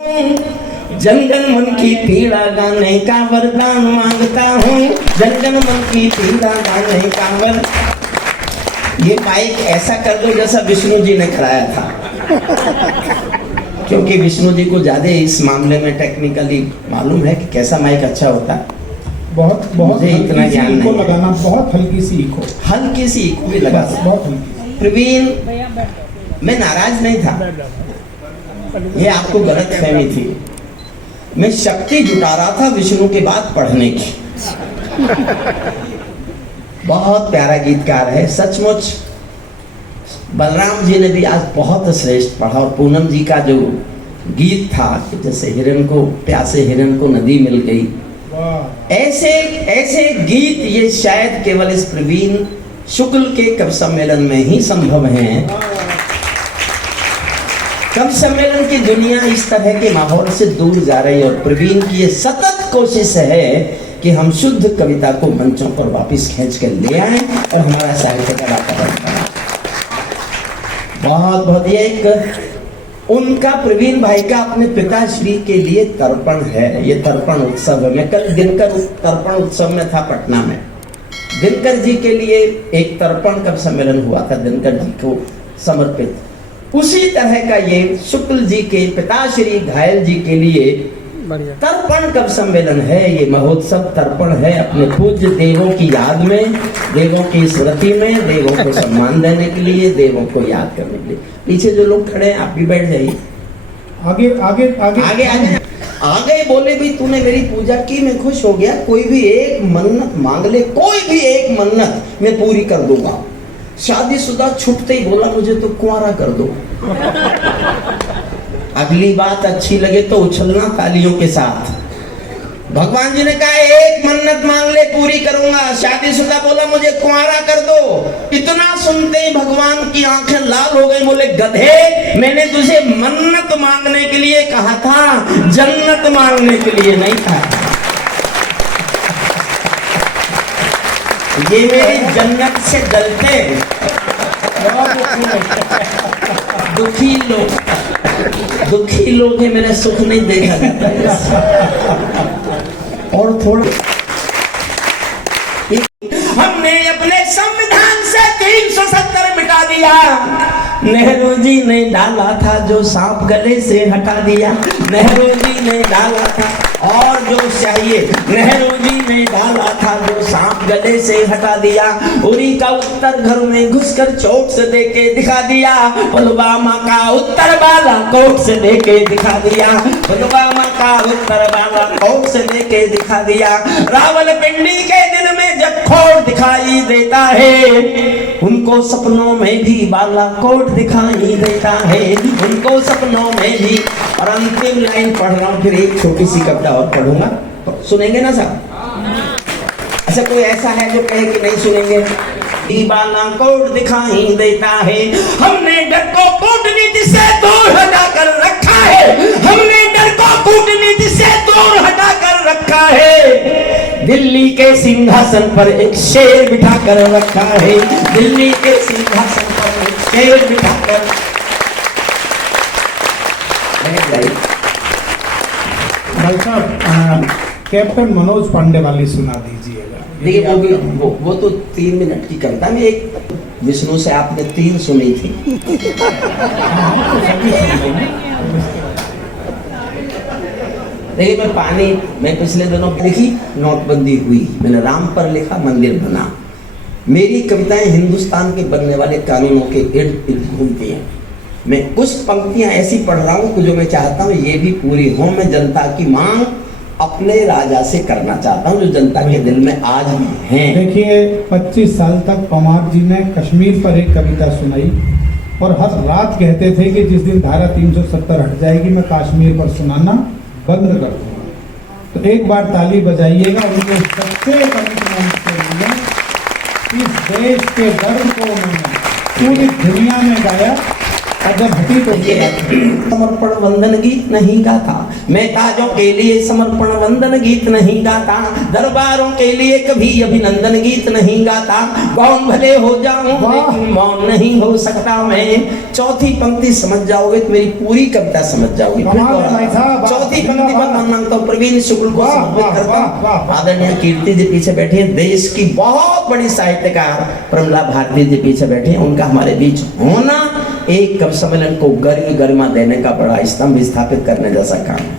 जन जन मन की पीड़ा गाने का वरदान मांगता हूँ, जन जन मन की पीड़ा गाने का ये माइक ऐसा कर दो जैसा विष्णु जी ने कराया था, क्योंकि विष्णु जी को ज्यादा इस मामले में टेक्निकली मालूम है कि कैसा माइक अच्छा होता है। बहुत मुझे इतना ज्ञान नहीं लगाना, बहुत हल्की सी इको भी लगा, बहुत हल्की। प्रवीण, मैं नाराज नहीं था, ये आपको गलत फहमी थी। मैं शक्ति जुटा रहा था विष्णु के बाद पढ़ने की। बहुत प्यारा गीतकार है सचमुच। बलराम जी ने भी आज बहुत श्रेष्ठ पढ़ा, और पूनम जी का जो गीत था कि जैसे हिरण को, प्यासे हिरण को नदी मिल गई, ऐसे ऐसे गीत ये शायद केवल इस प्रवीण शुक्ल के कवि सम्मेलन में ही संभव हैं। कवि सम्मेलन की दुनिया इस तरह के माहौल से दूर जा रही है, और प्रवीण की ये सतत कोशिश है कि हम शुद्ध कविता को मंचों पर वापस खींच कर ले आए और हमारा साहित्य का वातावरण बनाए। बहुत बहुत ये एक उनका, प्रवीण भाई का अपने पिताश्री के लिए तर्पण है। ये तर्पण उत्सव है। मैं कल दिनकर तर्पण उत्सव में था पटना में। दिनकर जी के लिए एक तर्पण कवि सम्मेलन हुआ था, दिनकर जी को समर्पित। उसी तरह का ये शुक्ल जी के पिताश्री घायल जी के लिए तर्पण कवि सम्मेलन है। ये महोत्सव तर्पण है अपने पूज्य देवों की याद में, देवों की स्मृति में, देवों को सम्मान देने के लिए, देवों को याद करने के लिए। पीछे जो लोग खड़े हैं आप भी बैठ जाइए। आगे आगे आगे आगे आगे आगे बोले भी तूने मेरी पूजा की, मैं खुश हो गया। कोई भी एक मन्नत मांग ले, कोई भी एक मन्नत मैं पूरी कर दूंगा। शादीशुदा छुटते ही बोला मुझे तो कुंवारा कर दो। अगली बात अच्छी लगे तो उछलना तालियों के साथ। भगवान जी ने कहा एक मन्नत मांग ले पूरी करूंगा। शादीशुदा बोला मुझे कुंवारा कर दो। इतना सुनते ही भगवान की आंखें लाल हो गई। बोले गधे, मैंने तुझे मन्नत मांगने के लिए कहा था, जन्नत मांगने के लिए नहीं था। ये मेरी जन्नत से जलते दुखी लोग हैं, मेरा सुख नहीं देखा जाता है। और थोड़ा हमने अपने संविधान से 370 मिटा दिया। नेहरू जी ने डाला था जो सांप गले से हटा दिया। नेहरू जी ने डाला था, और जो चाहिए नेहरू जी ने डाला था जो सांप गले से हटा दिया। उरी का उत्तर घर में घुसकर चोट से देके दिखा दिया। पुलवामा का उत्तर बालाकोट से देके दिखा दिया। पुलवामा का उत्तर बालाकोट से देके दिखा दिया। रावलपिंडी के दिल में जब खोट दिखाई देता है, उनको सपनों में भी बालाकोट दिखाई देता है। उनको सपनों में भी। और अंतिम लाइन पढ़ रहा हूँ, फिर एक छोटी सी कविता और पढ़ूंगा, सुनेंगे ना साहब? ऐसा कोई ऐसा है जो कहे कि नहीं सुनेंगे? बालाकोट दिखाई देता है। हमने डर को कूटनीति से दूर हटाकर रखा है। हमने डर को कूटनीति से दूर हटाकर रखा है। दिल्ली के सिंहासन पर एक शेर बिठा कर रखा है। दिल्ली के सिंहासन पर एक शेर बिठा कर। भाई साहब, कैप्टन मनोज पांडे वाली सुना दीजिएगा। देखिए वो तो 3 मिनट की कविता में, एक विष्णु से आपने 3 सुनी थी। देखिए मैं पिछले दिनों लिखी, नोटबंदी हुई, मैंने राम पर लिखा, मंदिर बना। मेरी कविताएं हिंदुस्तान के बनने वाले कानूनों के इर्द गिर्द घूमती हैं। मैं कुछ पंक्तियां ऐसी पढ़ रहा हूँ जो मैं चाहता हूँ ये भी पूरी हो। मैं जनता की मांग अपने राजा से करना चाहता हूँ, जो जनता के दिल में आज भी हैं। देखिए 25 साल तक पवार जी ने कश्मीर पर एक कविता सुनाई, और हर रात कहते थे कि जिस दिन धारा 370 हट जाएगी मैं कश्मीर पर सुनाना बंद कर दूंगा। तो एक बार ताली बजाइएगा उनके सच्चे कमिटमेंट के लिए। इस देश के गर्व को उन्होंने पूरी दुनिया में गाया। जब हटी तो समर्पण वंदन गीत नहीं गाता, मैं ताजों के लिए समर्पण वंदन गीत नहीं गाता, दरबारों के लिए कभी अभिनंदन गीत नहीं गाता। कौन भले हो जाऊं लेकिन मौन नहीं हो सकता मैं। चौथी पंक्ति समझ जाओगे तो मेरी पूरी कविता समझ जाओगे। चौथी पंक्ति पर मैं मांगता हूँ प्रवीण शुक्ल को समर्पित करता हूँ। आदरणीय कीर्ति जी पीछे बैठे, देश की बहुत बड़ी साहित्यकार प्रमला भारती जी पीछे बैठे, उनका हमारे बीच होना एक कवि सम्मेलन को गरिमा देने का बड़ा स्तंभ स्थापित करने जैसा काम है,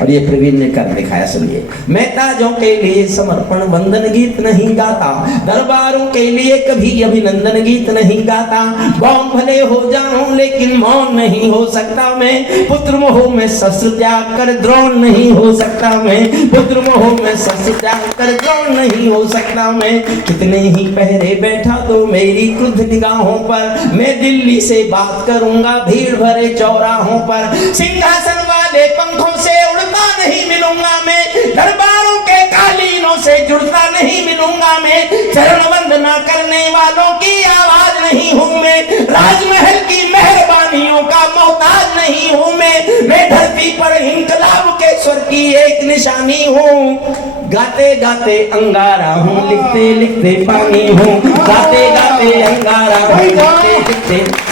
और ये प्रवीण ने कर दिखाया। सुनिए, मैं ताजों के लिए समर्पण वंदन गीत नहीं गाता, दरबारों के लिए कभी अभिनंदन गीत नहीं गाता। कौन भले हो जाऊं लेकिन मौन नहीं हो सकता मैं। पुत्र मोह में शस्त्र त्याग कर द्रोण नहीं हो सकता मैं। पुत्र मोह में शस्त्र त्याग कर द्रोण नहीं हो सकता मैं। कितने ही पहरे बैठा तो मेरी क्रुद्ध निगाहों पर, मैं दिल्ली से बात करूंगा भीड़ भरे चौराहों पर। सिंहासन वाले पंखों से उड़ता नहीं मिलूंगा मैं, दरबारों के कालीनों से जुड़ता नहीं मिलूंगा मैं। चरण वंदना करने वालों की आवाज नहीं हूँ मैं, राजमहल की मेहरबानियों का मोहताज नहीं हूँ मैं धरती पर इंकलाब के स्वर की एक निशानी हूँ। गाते गाते अंगारा हूँ, लिखते लिखते पानी हूँ। गाते गाते अंगारा हूँ, लिखते लिखते।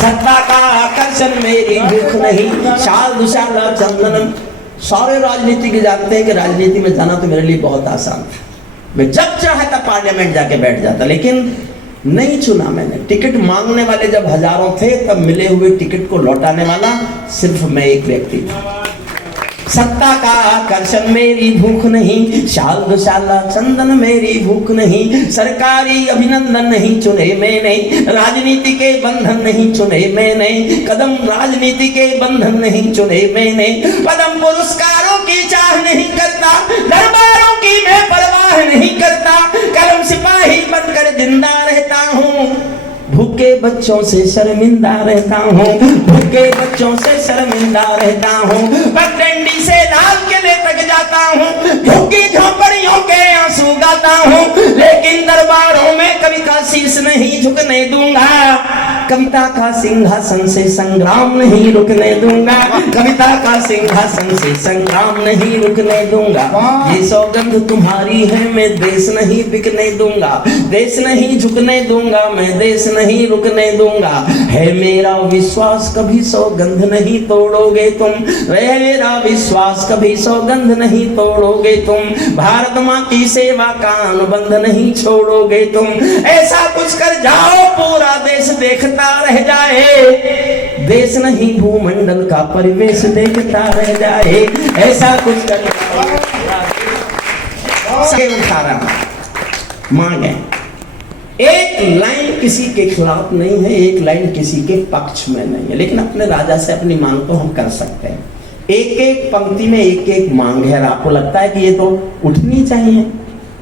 सत्ता का आकर्षण मेरी भूख नहीं, शाल दुशाला चंदन। सारे राजनीतिक जानते हैं कि राजनीति में जाना तो मेरे लिए बहुत आसान था। मैं जब चाहता पार्लियामेंट जाके बैठ जाता, लेकिन नहीं चुना मैंने। टिकट मांगने वाले जब हजारों थे, तब मिले हुए टिकट को लौटाने वाला सिर्फ मैं एक व्यक्ति था। सत्ता का आकर्षण मेरी भूख नहीं, शाल दुशाला चंदन मेरी भूख नहीं। सरकारी अभिनंदन नहीं चुने मैंने, राजनीति के बंधन नहीं चुने मैंने। कदम राजनीति के बंधन नहीं चुने मैंने। पदम पुरस्कारों की चाह नहीं करता, दरबारों की मैं परवाह नहीं करता। कलम सिपाही बनकर जिंदा रहता हूँ, भूखे बच्चों से शर्मिंदा रहता हूँ। भूखे बच्चों से शर्मिंदा रहता हूँ। पगडंडी से लाल किले तक जाता हूँ, झुग्गी झोपड़ियों के आंसू गाता हूँ। लेकिन दरबारों में कभी का शीश नहीं झुकने दूंगा। कविता का सिंहासन से संग्राम नहीं रुकने दूंगा। कविता का सिंहासन से संग्राम नहीं रुकने दूंगा। ये सौगंध तुम्हारी है, मैं देश नहीं बिकने दूंगा। देश नहीं झुकने दूंगा, मैं देश नहीं रुकने दूंगा। है मेरा विश्वास कभी सौगंध नहीं तोड़ोगे तुम। है मेरा विश्वास कभी सौगंध नहीं तोड़ोगे तुम। भारत माँ की सेवा का अनुबंध नहीं छोड़ोगे तुम। ऐसा कुछ कर जाओ पूरा देश देखता रह जाए। देश नहीं भूमंडल का परिवेश देखता रह जाए। ऐसा कुछ कर मांगे। एक लाइन किसी के खिलाफ नहीं है, एक लाइन किसी के पक्ष में नहीं है, लेकिन अपने राजा से अपनी मांग तो हम कर सकते हैं। एक एक पंक्ति में एक एक मांग है। आपको लगता है कि ये तो उठनी चाहिए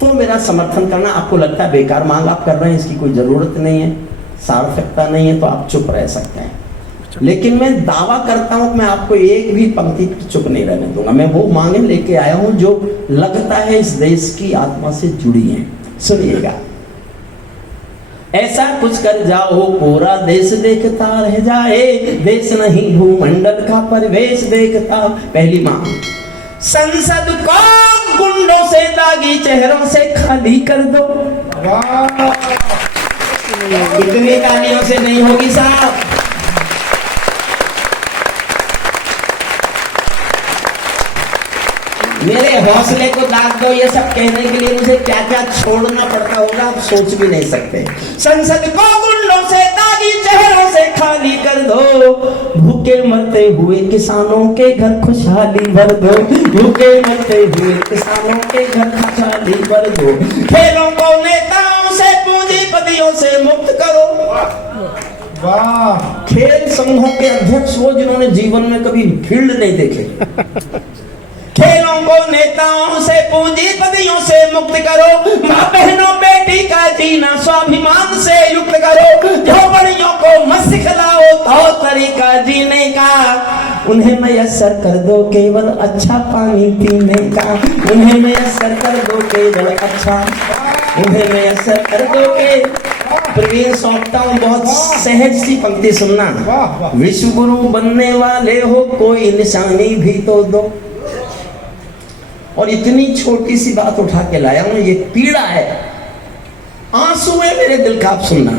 तो मेरा समर्थन करना। आपको लगता है बेकार मांग आप कर रहे हैं, इसकी कोई जरूरत नहीं है, सार्थकता नहीं है, तो आप चुप रह सकते हैं। लेकिन मैं दावा करता हूं मैं आपको एक भी पंक्ति चुप नहीं रहने दूंगा। मैं वो मांगे लेके आया हूं जो लगता है इस देश की आत्मा से जुड़ी है। सुनिएगा, ऐसा कुछ कर जाओ पूरा देश देखता रह जाए। देश नहीं भूमंडल का परिवेश देखता। पहली मांग, संसद को गुंडों से दागी चेहरों से खाली कर दो। इतनी तालियों से नहीं होगी साहब। मेरे हौसले को दाग दो। ये सब कहने के लिए मुझे क्या क्या छोड़ना पड़ता होगा आप सोच भी नहीं सकते। संसद को गुंडों से दागी चेहरों से खाली कर दो। भूखे मरते हुए किसानों के घर खुशहाली भर दो। भूखे मरते हुए किसानों के घर खुशहाली भर दो। खेलों को नेताओं से पूंजीपतियों से मुक्त करो। वाह, खेल संघों के अध्यक्ष वो जिन्होंने जीवन में कभी फील्ड नहीं देखे। खेलों को नेताओं से पूंजीपतियों से मुक्त करो। माँ बहनों बेटी का जीना स्वाभिमान से युक्त करो। झोपड़ियों को मत सिखलाओ तो तरीका जीने का। उन्हें मयस्सर कर दो केवल अच्छा पानी पीने का। उन्हें मयस्सर कर दो केवल अच्छा। उन्हें मयस्सर कर दो के प्रवीण सौंपता हूँ, बहुत सहज सी पंक्ति सुनना। वाह वाह। विश्व गुरु बनने वाले हो, कोई निशानी भी तो दो। और इतनी छोटी सी बात उठा के लाया हूं, ये पीड़ा है, आंसू है मेरे दिल का, आप सुनना।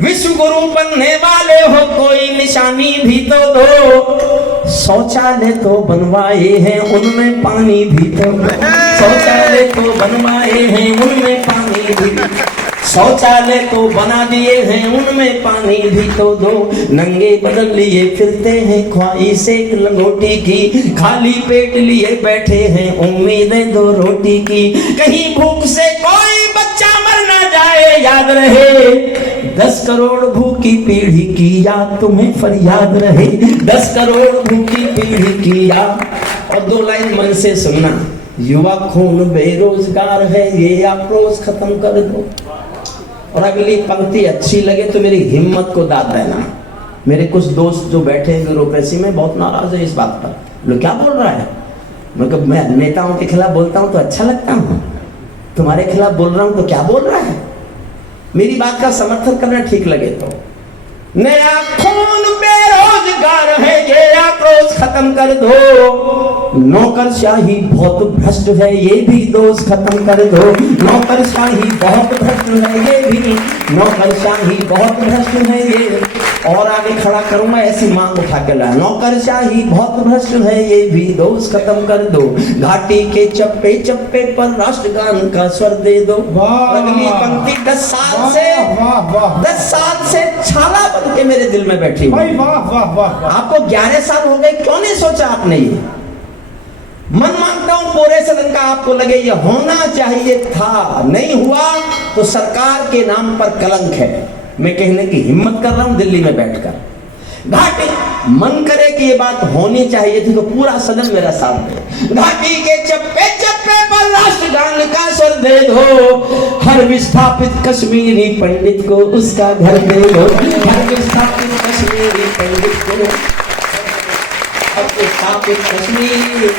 विश्व गुरु बनने वाले हो, कोई निशानी भी तो दो। शौचालय तो बनवाए हैं, उनमें पानी भी तो दो। शौचालय तो बनवाए हैं, उनमें पानी भी, शौचालय तो बना दिए हैं, उनमें पानी भी तो दो। नंगे बदन लिए फिरते हैं, ख्वाहिश एक लंगोटी की, खाली पेट लिए बैठे हैं, उम्मीदें दो रोटी की। कहीं भूख से कोई बच्चा मर ना जाए, याद रहे 10 करोड़ भूखी पीढ़ी की याद तुम्हें फरियाद रहे। 10 करोड़ भूखी पीढ़ी की याद। और 2 लाइन मन से सुनना। युवा खून बेरोजगार है, ये आक्रोश खत्म कर दो। और अगली पंक्ति अच्छी लगे तो मेरी हिम्मत को दाद देना। मेरे कुछ दोस्त जो बैठे हैं ब्यूरोक्रेसी में बहुत नाराज है इस बात पर। लोग क्या बोल रहा है, मतलब मैं नेताओं के खिलाफ बोलता हूं तो अच्छा लगता हूं, तुम्हारे खिलाफ बोल रहा हूं तो क्या बोल रहा है। मेरी बात का समर्थन करना ठीक लगे तो। नया खून बेरोजगार है, ये आक्रोश खत्म कर दो। नौकरशाही बहुत भ्रष्ट है, ये भी दोष खत्म कर दो। नौकरशाही बहुत भ्रष्ट है, ये भी, नौकरशाही बहुत भ्रष्ट है ये। और आगे खड़ा करूंगा, ऐसी मांग उठा के लाया। नौकरशाही बहुत भ्रष्ट है, ये भी दोष खत्म कर दो। घाटी के चप्पे चप्पे पर राष्ट्रगान का स्वर दे दो। अगली पंक्ति 10 साल से, 10 साल से छाला बन के मेरे दिल में बैठी हुई। आपको 11 साल हो गए, क्यों नहीं सोचा आपने ये? मन मानता हूं पूरे सदन का आपको लगे ये होना चाहिए था, नहीं हुआ तो सरकार के नाम पर कलंक है। मैं कहने की हिम्मत कर रहा हूं दिल्ली में बैठकर। घाटी मन करे कि ये बात होनी चाहिए थी तो पूरा सदन मेरा साथ दे। घाटी के चप्पे चप्पे पर राष्ट्रगान का स्वर दे दो। हर विस्थापित कश्मीरी पंडित को उसका घर दे दो। हर विस्थापित कश्मीरी पंडित को, हर विस्थापित कश्मीरी।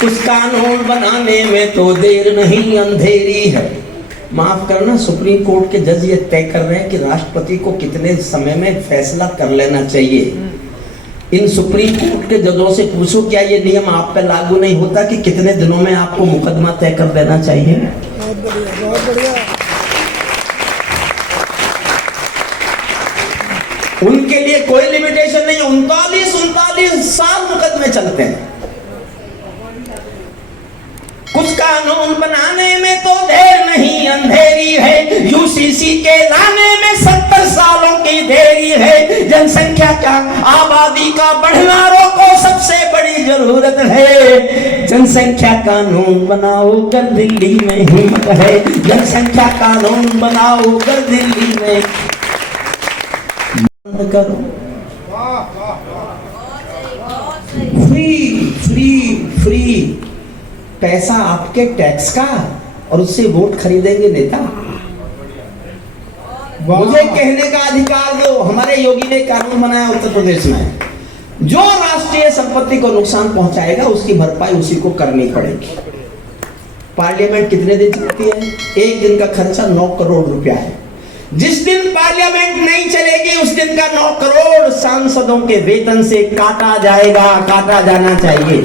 कुछ कानून बनाने में तो देर नहीं, अंधेरी है। माफ करना, सुप्रीम कोर्ट के जज ये तय कर रहे हैं कि राष्ट्रपति को कितने समय में फैसला कर लेना चाहिए। इन सुप्रीम कोर्ट के जजों से पूछो क्या ये नियम आप पे लागू नहीं होता कि कितने दिनों में आपको मुकदमा तय कर देना चाहिए। बहुत बढ़िया, बहुत बढ़िया। उनके लिए कोई लिमिटेशन नहीं, 39 साल मुकदमे चलते हैं। कुछ कानून बनाने में तो देर नहीं, अंधेरी है। यूसीसी के लाने में 70 सालों की देरी है। जनसंख्या का, आबादी का बढ़ना रोको, सबसे बड़ी जरूरत है। जनसंख्या कानून बनाओ कर दिल्ली में हिम्मत है। जनसंख्या कानून बनाओ कर दिल्ली में बंद करो। फ्री फ्री फ्री पैसा आपके टैक्स का, और उससे वोट खरीदेंगे नेता। मुझे कहने का अधिकार दो। हमारे योगी ने कानून बनाया उत्तर प्रदेश में, जो राष्ट्रीय संपत्ति को नुकसान पहुंचाएगा उसकी भरपाई उसी को करनी पड़ेगी। पार्लियामेंट कितने दिन चलती है? एक दिन का खर्चा 9 करोड़ रुपया है। जिस दिन पार्लियामेंट नहीं चलेगी उस दिन का 9 करोड़ सांसदों के वेतन से काटा जाएगा, काटा जाना चाहिए।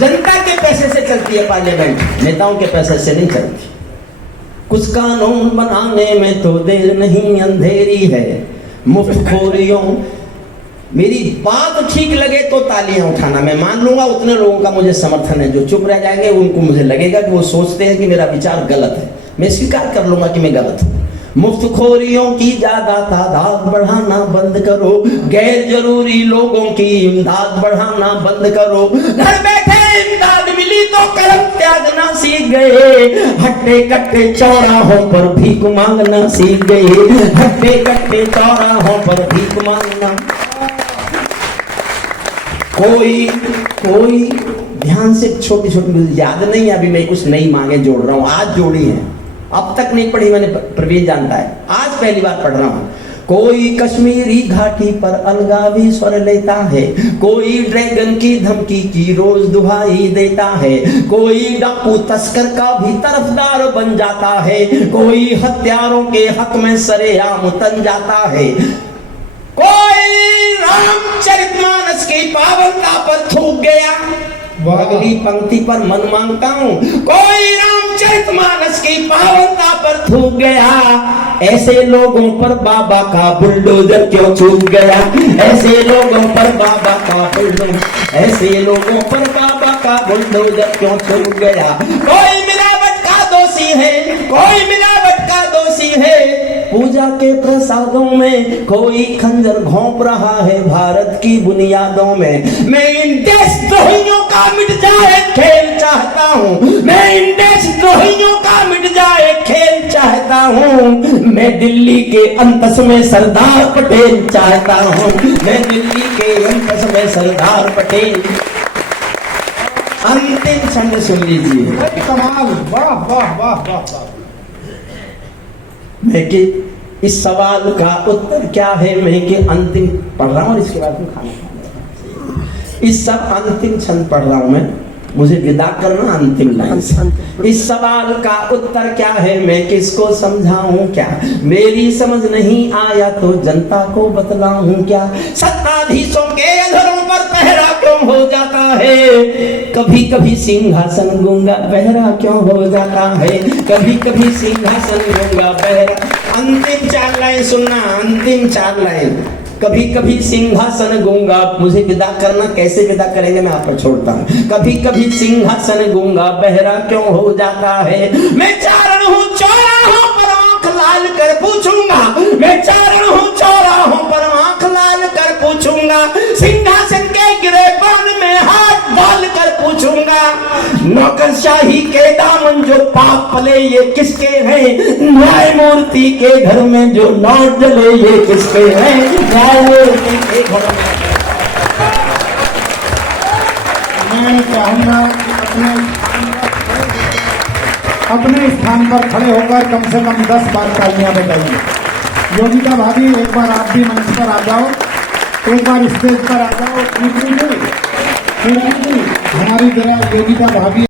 जनता के पैसे से चलती है पार्लियामेंट, नेताओं के पैसे से नहीं चलती। कुछ कानून बनाने में तो देर नहीं, अंधेरी है। मुफ्तखोरियों, मेरी बात ठीक लगे तो तालियां उठाना, मैं मान लूंगा उतने लोगों का मुझे समर्थन है। जो चुप रह जाएंगे उनको मुझे लगेगा कि वो सोचते हैं कि मेरा विचार गलत है, मैं स्वीकार कर लूंगा कि मैं गलत हूं। मुफ्तखोरियों की ज्यादा तादाद बढ़ाना बंद करो। गैर जरूरी लोगों की इमदाद बढ़ाना बंद करो। घर बैठे इमदाद मिली तो कर्म त्यागना सीख गए। हट्टे कट्टे चौराहों पर भीख मांगना सीख गए। हट्टे कट्टे चौराहों पर भीख मांगना। कोई ध्यान से, छोटी छोटी याद नहीं, अभी मैं कुछ नई मांगे जोड़ रहा हूं, आज जोड़ी है, अब तक नहीं पढ़ी मैंने, प्रवीण जानता है, आज पहली बार पढ़ रहा हूं। कोई कश्मीरी घाटी पर अलगावी स्वर लेता है, कोई ड्रैगन की धमकी की रोज दुहाई देता है, कोई डाकू तस्कर का भी तरफदार बन जाता है, कोई हत्यारों के हक में सरेआम तन जाता है, कोई रामचरितमानस की पावनता पर थूक गया। अगली पंक्ति पर मन मांगता हूँ, कोई रामचरितमानस की पावनता पर थूक गया, ऐसे लोगों पर बाबा का बुलडोजर क्यों छूट गया, ऐसे लोगों पर बाबा का बुलडोजर, ऐसे लोगों पर बाबा का बुलडोजर क्यों छूट गया। कोई मिलावट का दोषी है, कोई मिलावट का दोषी है, पूजा के प्रसादों में कोई खंजर घोंप रहा है भारत की बुनियादों में। मैं इन देशद्रोहियों का मिट जाए खेल चाहता हूँ, मैं इन देशद्रोहियों का मिट जाए खेल चाहता हूँ, मैं दिल्ली के अंतस में सरदार पटेल चाहता हूँ, मैं दिल्ली के अंतस में सरदार पटेल। अंतिम छंद सुन लीजिए। कमाल, वाह वाह वाह वाह वाह। मैं कि इस सवाल का उत्तर क्या है, मैं कि अंतिम पढ़ रहा हूँ और इसके बाद में खाना खाऊंगा। इस सब अंतिम छंद पढ़ रहा हूँ मैं, मुझे विदा करना अंतिम लाइन से। इस सवाल का उत्तर क्या है, मैं किसको समझाऊं क्या, मेरी समझ नहीं आया तो जनता को बतलाऊं क्या। सत्ताधीशों के अधरों पर पहरा क्यों हो जाता है, कभी कभी सिंहासन गूंगा बहरा क्यों हो जाता है, कभी कभी सिंहासन गूंगा बहरा। अंतिम 4 लाइन सुनना, अंतिम 4 लाइन। कभी कभी सिंहासन गूंगा, मुझे विदा करना, कैसे विदा करेंगे मैं आप पर छोड़ता हूँ। कभी कभी सिंहासन गूंगा बहरा क्यों हो जाता है, मैं चारण हूँ चौराहों पर आंख लाल कर पूछूंगा, मैं चारण हूँ चौराहों पर आंख लाल कर पूछूंगा, सिंहासन के गिरे पान में हाथ डाल कर पूछूंगा, नौकरशाही के दामन जो पाप पले ये किसके हैं, न्यायमूर्ति के घर में जो नौट जले ये किसके हैं, न्यायमूर्ति के घर में। मैं चाहूंगा अपने स्थान पर खड़े होकर कम से कम 10 बार तालियां बजाइए। योगिता भाभी, एक बार आप भी मंच पर आ जाओ, एक बार स्टेज पर आ जाओ। हमारी तरह योगिता भाभी